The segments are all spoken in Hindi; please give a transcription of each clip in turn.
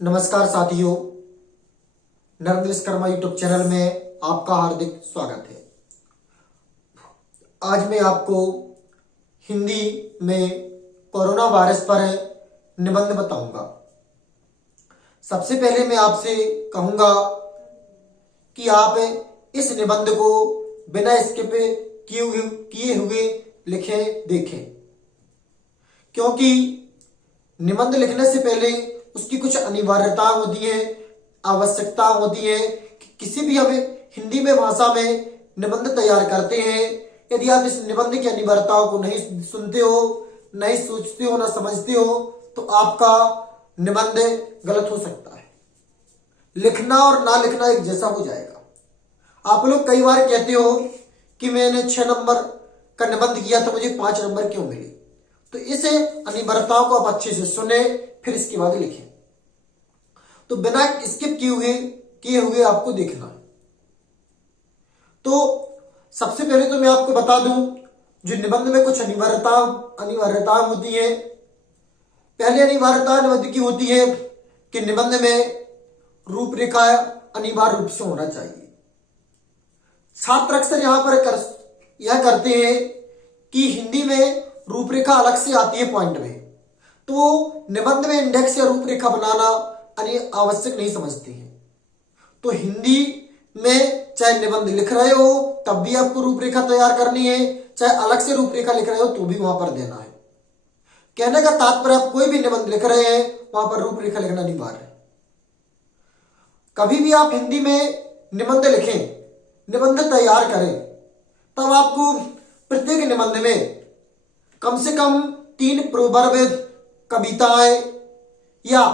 नमस्कार साथियों, नरेंद्र विश्वकर्मा यूट्यूब चैनल में आपका हार्दिक स्वागत है। आज मैं आपको हिंदी में कोरोना वायरस पर निबंध बताऊंगा। सबसे पहले मैं आपसे कहूंगा कि आप इस निबंध को बिना स्किप किए हुए देखें, क्योंकि निबंध लिखने से पहले उसकी कुछ अनिवार्यता होती है, आवश्यकता होती है कि किसी भी हम हिंदी में भाषा में निबंध तैयार करते हैं, यदि आप इस निबंध की अनिवार्यताओं को नहीं सुनते हो, नहीं सोचते हो, ना समझते हो, तो आपका निबंध गलत हो सकता है। लिखना और ना लिखना एक जैसा हो जाएगा। आप लोग कई बार कहते हो कि मैंने 6 नंबर का निबंध किया तो मुझे 5 नंबर क्यों मिले। तो इस अनिवार्यताओं को आप अच्छे से सुने, फिर इसके बाद लिखें। तो बिना स्किप किए हुए आपको देखना है। तो सबसे पहले तो मैं आपको बता दूं, जो निबंध में कुछ अनिवार्यता होती है। पहली अनिवार्यता निबंध की होती है कि निबंध में रूपरेखा अनिवार्य रूप से होना चाहिए। छात्र अक्सर यहां पर यह करते हैं कि हिंदी में रूपरेखा अलग से आती है पॉइंट में, तो निबंध में इंडेक्स या रूपरेखा बनाना आवश्यक नहीं समझते हैं। तो हिंदी में चाहे निबंध लिख रहे हो तब भी आपको रूपरेखा तैयार करनी है, चाहे अलग से रूपरेखा लिख रहे हो तो भी वहां पर देना है। कहने का तात्पर्य, आप कोई भी निबंध लिख रहे हैं वहां पर रूपरेखा लिखना अनिवार्य है। कभी भी आप हिंदी में निबंध लिखें, निबंध तैयार करें, तब आपको प्रत्येक निबंध में कम से कम 3 प्रोवर्ब, कविताएं या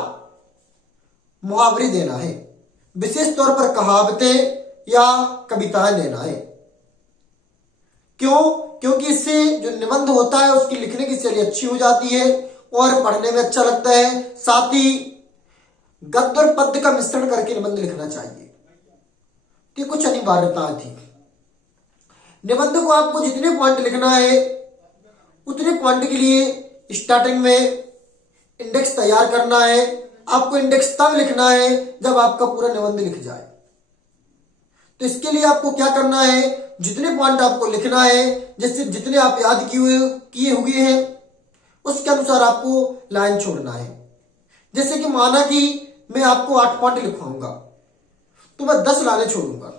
मुहावरे देना है। विशेष तौर पर कहावतें या कविताएं देना है। क्यों? क्योंकि इससे जो निबंध होता है उसकी लिखने की शैली अच्छी हो जाती है और पढ़ने में अच्छा लगता है। साथ ही गद्य और पद्य का मिश्रण करके निबंध लिखना चाहिए। तो कुछ अनिवार्यताएं थी। निबंध को आपको जितने पॉइंट लिखना है उतने पॉइंट के लिए स्टार्टिंग में इंडेक्स तैयार करना है। आपको इंडेक्स तब लिखना है जब आपका पूरा निबंध लिख जाए। तो इसके लिए आपको क्या करना है, जितने पॉइंट आपको लिखना है, जैसे जितने आप याद किए हुए हैं उसके अनुसार आपको लाइन छोड़ना है। जैसे कि माना कि मैं आपको 8 पॉइंट लिखवाऊंगा तो मैं 10 लाइनें छोड़ूंगा।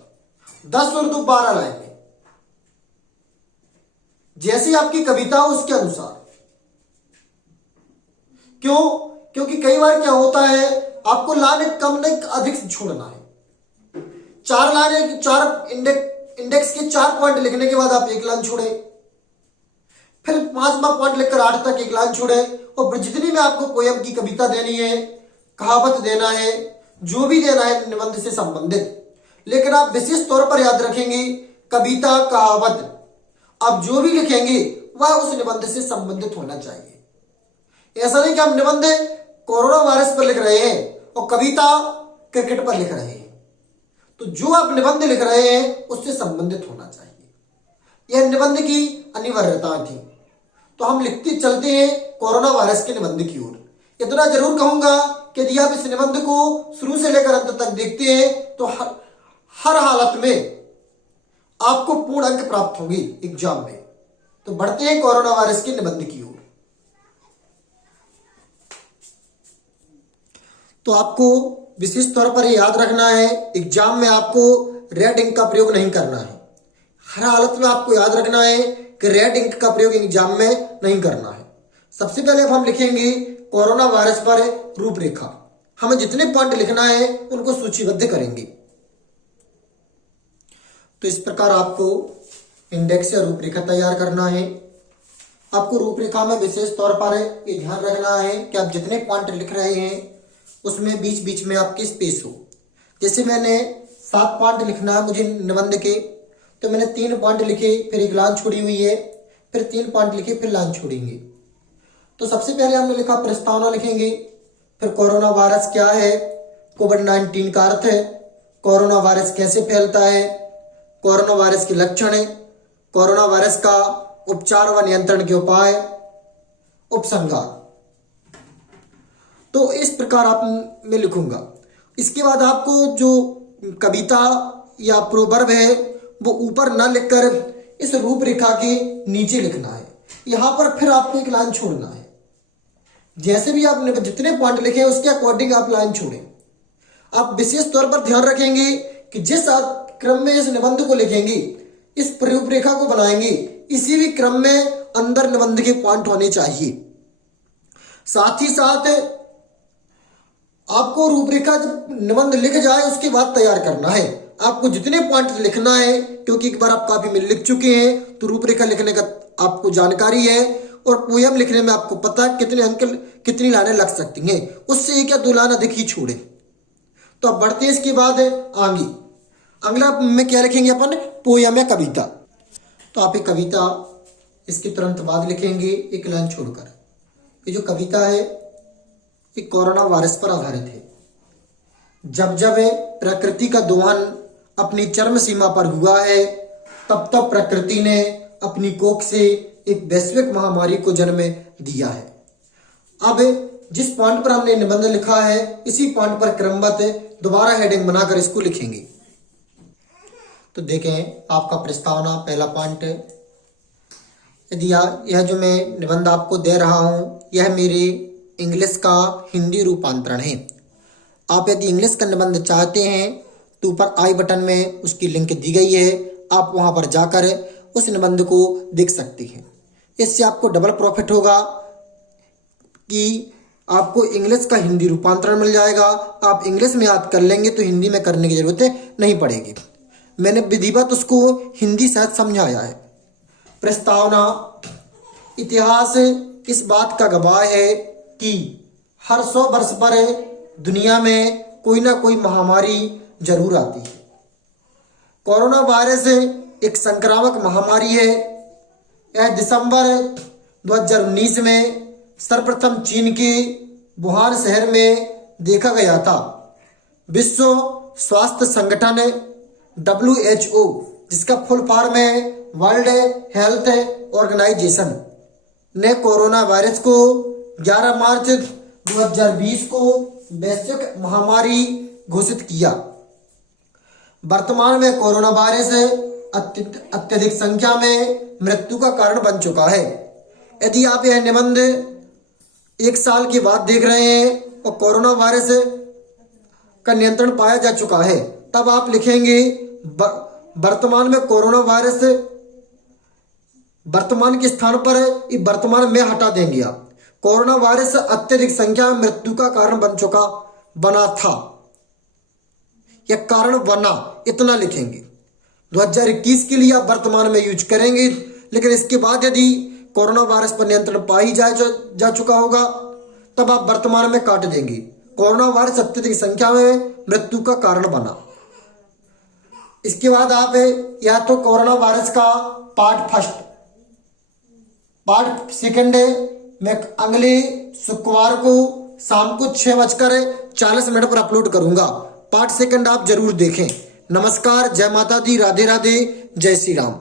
10 और 2 12 लाइनें। जैसे आपकी कविता हो उसके अनुसार। क्यों? क्योंकि कई बार क्या होता है, आपको लाइनें कम नहीं अधिक छोड़ना है। 4 लाइनें, 4 इंडेक्स के 4 पॉइंट लिखने के बाद आप 1 लाइन छोड़े, फिर 5वां पॉइंट लिखकर 8 तक 1 लाइन छोड़े। और जितनी भी आपको पोयम की कविता देनी है, कहावत देना है, जो भी देना है निबंध से संबंधित, लेकिन आप विशेष तौर पर याद रखेंगे कविता, कहावत, आप जो भी लिखेंगे वह उस निबंध से संबंधित होना चाहिए। ऐसा नहीं कि हम निबंध कोरोना वायरस पर लिख रहे हैं और कविता क्रिकेट पर लिख रहे हैं। तो जो आप निबंध लिख रहे हैं उससे संबंधित होना चाहिए। यह निबंध की अनिवार्यता थी। तो हम लिखते चलते हैं कोरोना वायरस के निबंध की ओर। इतना जरूर कहूंगा कि यदि आप इस निबंध को शुरू से लेकर अंत तक देखते हैं तो हर हालत में आपको पूर्ण अंक प्राप्त होंगे एग्जाम में। तो बढ़ते हैं कोरोना वायरस के निबंध की ओर। तो आपको विशेष तौर पर याद रखना है, एग्जाम में आपको रेड इंक का प्रयोग नहीं करना है। हर हालत में आपको याद रखना है कि रेड इंक का प्रयोग एग्जाम में नहीं करना है। सबसे पहले अब हम लिखेंगे कोरोना वायरस पर रूपरेखा। हमें जितने पॉइंट लिखना है उनको सूचीबद्ध करेंगे। तो इस प्रकार आपको इंडेक्स या रूपरेखा तैयार करना है। आपको रूपरेखा में विशेष तौर पर ये ध्यान रखना है कि आप जितने पॉइंट लिख रहे हैं उसमें बीच बीच में आपकी स्पेस हो। जैसे मैंने 7 पॉइंट लिखना है मुझे निबंध के, तो मैंने 3 पॉइंट लिखे, फिर 1 लाइन छोड़ी हुई है, फिर 3 पॉइंट लिखे, फिर लाइन छोड़ेंगे। तो सबसे पहले हमने लिखा प्रस्तावना लिखेंगे, फिर कोरोना वायरस क्या है, कोविड-19 का अर्थ है, कोरोना वायरस कैसे फैलता है, कोरोना वायरस के लक्षण, कोरोना वायरस का उपचार व नियंत्रण के उपाय, उपसंहार। तो इस प्रकार आप मैं लिखूंगा। इसके बाद आपको जो कविता या प्रोवर्ब है वो ऊपर ना लिखकर इस रूपरेखा के नीचे लिखना है। यहां पर फिर आपको एक लाइन छोड़ना है। जैसे भी आपने जितने पॉइंट लिखे हैं उसके अकॉर्डिंग आप लाइन छोड़ें। आप विशेष तौर पर ध्यान रखेंगे कि जिस आप क्रम में इस निबंध को लिखेंगे, इस रूपरेखा को बनाएंगे, इसी भी क्रम में अंदर निबंध के पॉइंट होने चाहिए। साथ ही साथ आपको रूपरेखा जब निबंध लिख जाए उसके बाद तैयार करना है। आपको जितने पॉइंट लिखना है, क्योंकि एक बार आप काफी में लिख चुके हैं तो रूपरेखा लिखने का आपको जानकारी है और पोयम लिखने में आपको पता है कितने अंक कितनी लाइनें लग सकती हैं। उससे एक या दो लाइन अधिक ही छोड़े। तो अब बढ़ते हैं इसके बाद आगे। अगला में क्या लिखेंगे अपन? पोयम या कविता। तो आप एक कविता इसके तुरंत बाद लिखेंगे एक लाइन छोड़कर। ये जो कविता है ये कोरोना वायरस पर आधारित है। जब जब प्रकृति का दोहन अपनी चरम सीमा पर हुआ है, तब तब प्रकृति ने अपनी कोख से एक वैश्विक महामारी को जन्म दिया है। अब जिस पॉइंट पर हमने निबंध लिखा है, इसी पॉइंट पर क्रमबद्ध दोबारा हेडिंग बनाकर इसको लिखेंगे। तो देखें आपका प्रस्तावना पहला पॉइंट। यदि यह जो मैं निबंध आपको दे रहा हूं यह मेरे इंग्लिश का हिंदी रूपांतरण है। आप यदि इंग्लिश का निबंध चाहते हैं तो ऊपर आई बटन में उसकी लिंक दी गई है, आप वहां पर जाकर उस निबंध को देख सकते हैं। इससे आपको डबल प्रॉफिट होगा कि आपको इंग्लिश का हिंदी रूपांतरण मिल जाएगा। आप इंग्लिश में याद कर लेंगे तो हिंदी में करने की जरूरत नहीं पड़ेगी। मैंने विधिवत उसको हिंदी सहित समझाया है। प्रस्तावना। इतिहास इस बात का गवाह है कि हर 100 वर्ष पर दुनिया में कोई ना कोई महामारी जरूर आती है। कोरोना वायरस एक संक्रामक महामारी है। यह दिसंबर 2019 में सर्वप्रथम चीन के वुहान शहर में देखा गया था। विश्व स्वास्थ्य संगठन WHO, जिसका फुल फॉर्म है वर्ल्ड हेल्थ ऑर्गेनाइजेशन, ने कोरोना वायरस को 11 मार्च 2020 को वैश्विक महामारी घोषित किया। वर्तमान में कोरोना वायरस अत्यधिक संख्या में मृत्यु का कारण बन चुका है। यदि आप यह निबंध 1 साल के बाद देख रहे हैं और कोरोना वायरस का नियंत्रण पाया जा चुका है, तब आप लिखेंगे वर्तमान में कोरोना वायरस, वर्तमान के स्थान पर वर्तमान में हटा देंगे आप। कोरोना वायरस अत्यधिक संख्या में मृत्यु का कारण बना था या कारण बना, इतना लिखेंगे। 2021 के लिए आप वर्तमान में यूज करेंगे, लेकिन इसके बाद यदि कोरोना वायरस पर नियंत्रण पाई जा चुका होगा तब आप वर्तमान में काट देंगे। कोरोना वायरस अत्यधिक संख्या में मृत्यु का कारण बना। इसके बाद आप या तो कोरोना वायरस का पार्ट फर्स्ट, पार्ट सेकंड मैं अगले शुक्रवार को शाम को 6:40 पर अपलोड करूंगा। पार्ट सेकंड आप जरूर देखें। नमस्कार, जय माता दी, राधे राधे, जय श्री राम।